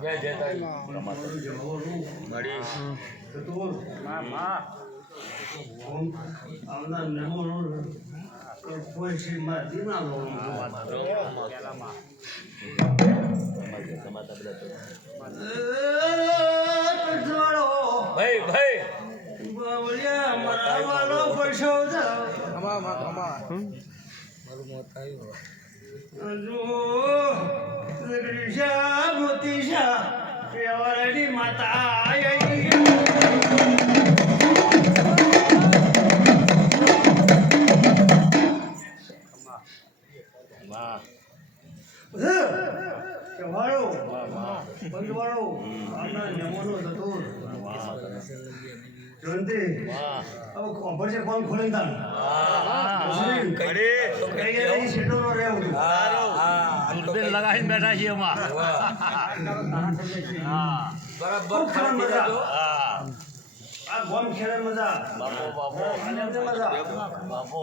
જય જય તારી ભાઈ ભાઈ કોણ ખોલે લગાવીને બેઠા છીએ બરાબર ગોમ ખેલે મજા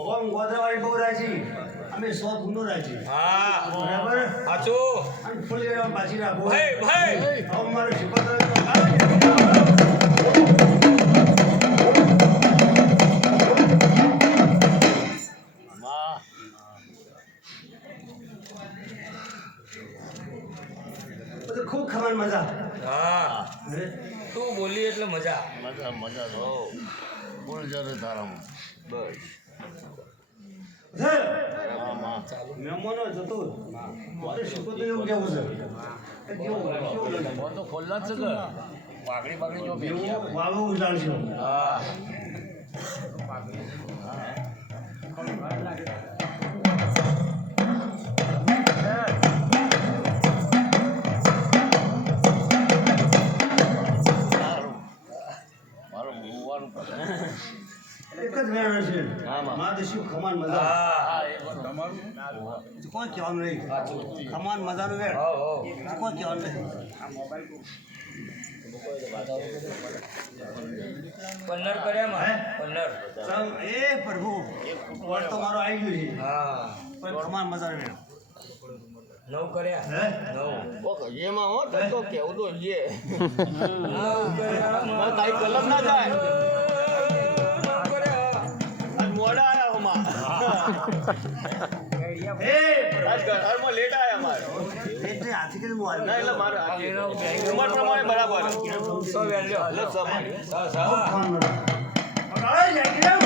ગોમ ગોદાવાળી બહુ રાજી અમે 100 ગુનો રાજી બરાબર સાચું ફૂલ પાછી રાખો ભાઈ અમારો શિકોતર ખૂબ ખબર મજા તું બોલી એટલે મજા મજા મજા તો બોલ જરે તારામાં બસ મહેમાનો જતો મારે શીખો તો એવું કેવું છે તો ખોલ્લા જ છે પાકડી પાકડી જો વાવો ઉજાડશો એક જ વેણ છે મારે શું ખમાન મજા કોણ કહેવાનું નહીં ખમાન મજાનું વેણ કોણ કહેવાનું નહીં પન્નર કર્યા એ પ્રભુ તો મારો આવી ગયું છે પણ ખમાન મજાનું વેણ નવ કર્યા એમાં હો તો કેવું તો લે તારી કલમ ના જાય મોડા આયા હો માં એ રાજગરમાં લેટ આયા માર એટલે આથી કે મોલ ના એટલે માર ઉંમર પ્રમાણે બરાબર 100 વેલ્યુ લે 100 અરે જાય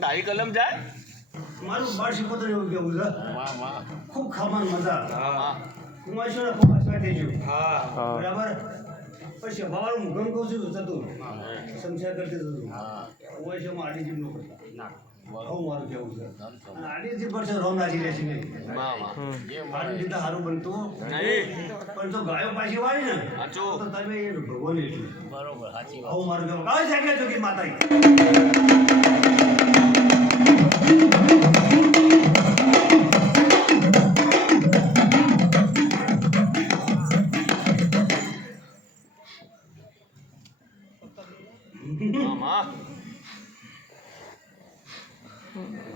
તારી કલમ જાય મારું બાળ શીખોતર એવું કેવું છે ખૂબ ખાવાનું મજા કુમાશોને ખૂબ હસવા દેજો બરાબર પછી હવાનું મુગમ કહું છું થતું સમસ્યા કરતી થતું કુમાશોમાં આડી જીવ નું કરતા આવું મારું કેવું છે અને આડી જીવ પર છે રોમ રાજી રહેશે નહીં આડી જીવ સારું બનતું પણ જો ગાયો પાછી વાળી ને તો તમે એ ભગવાન એટલું બરોબર સાચી આવું મારું કેવું કઈ જગ્યા જોગી માતા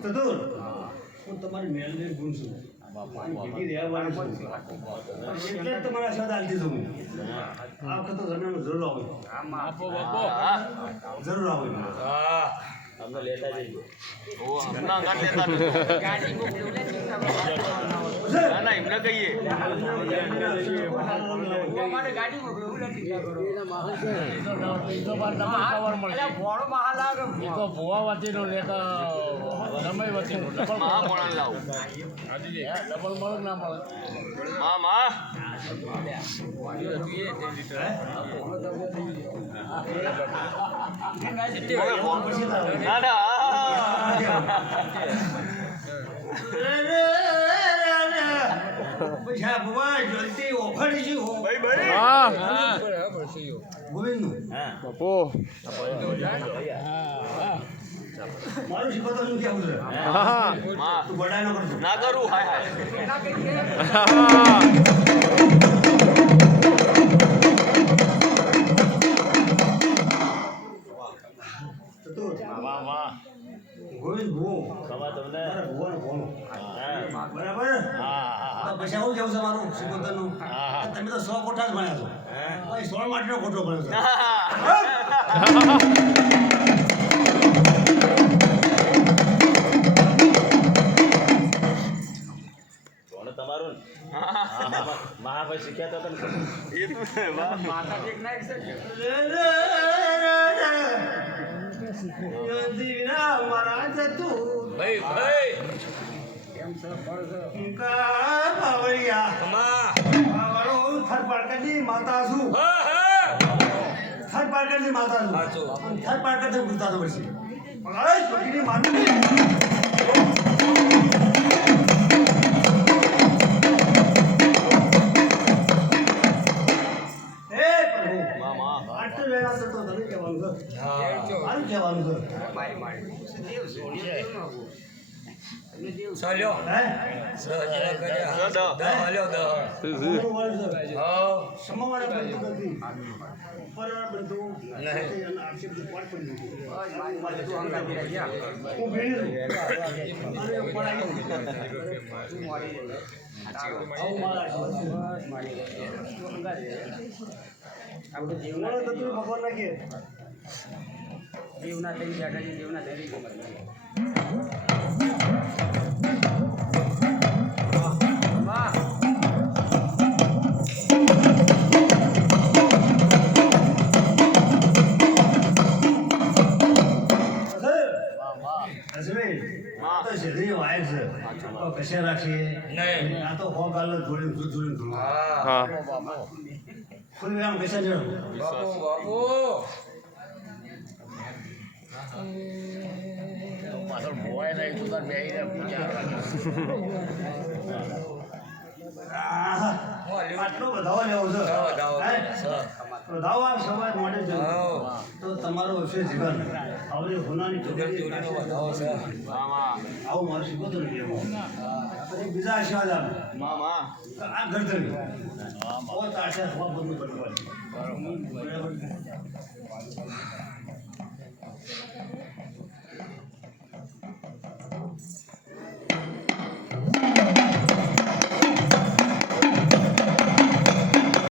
તદુર હું તમારી મેલને ગુણ છું એટલે તમારા સાથ હાલતી છું આ વખત તો જમીન જરૂર આવું જરૂર આવું અમને લેતા જઈજો. હમણાં ગાંઠ લેતા ના ના એમને કહીએ ના ના પૈસા ભવા જલ્દી ઓફરી છે ભાઈ ભાઈ ગોવિંદનું બાપુ મારું શીખવતો શું કેવું છે તું બડાય ન કરતો ના કરું હાય હાય ગોવિંદ ભૂ ખબર તમને ભૂવાનો ભૂવાનો હા બરાબર પૈસા શું કેવું છે મારું શીખવતરનું તમે તો 100 કોઠા જ ભણ્યા છો ભાઈ 16 માટેનો ખોટો ભણ્યો છે કોણ તમારું મહાભાઈ શીખ્યા હતા તમે એ તો માતા મારા જતું ભાઈ ભાઈ માતા છું થર પાડકરની માતા છું થર પાડકર ગુજતા પછી છોકરીની માનું ભગવાન નાખીએ જીવના થઈ ગયા જીવના થઈ કશે રાખીએ આ તો હો ગાલો જોડી ફૂલ આમ કશે જ બાપુ બાપુ પાછળ ભોવાય નહીં તું તાર બેહીને પૂજા આટલો વધાવો લેવો છે વધાવો આ સવારે મોડે તો તમારો હશે જીવન આવડે હોનાની ચોરી વધાવો છે આવું મારું શીખવતો નથી પછી બીજા આશીર્વાદ આપે મામા આ ઘર ધરી આશીર્વાદ બધું કરવાનું બરાબર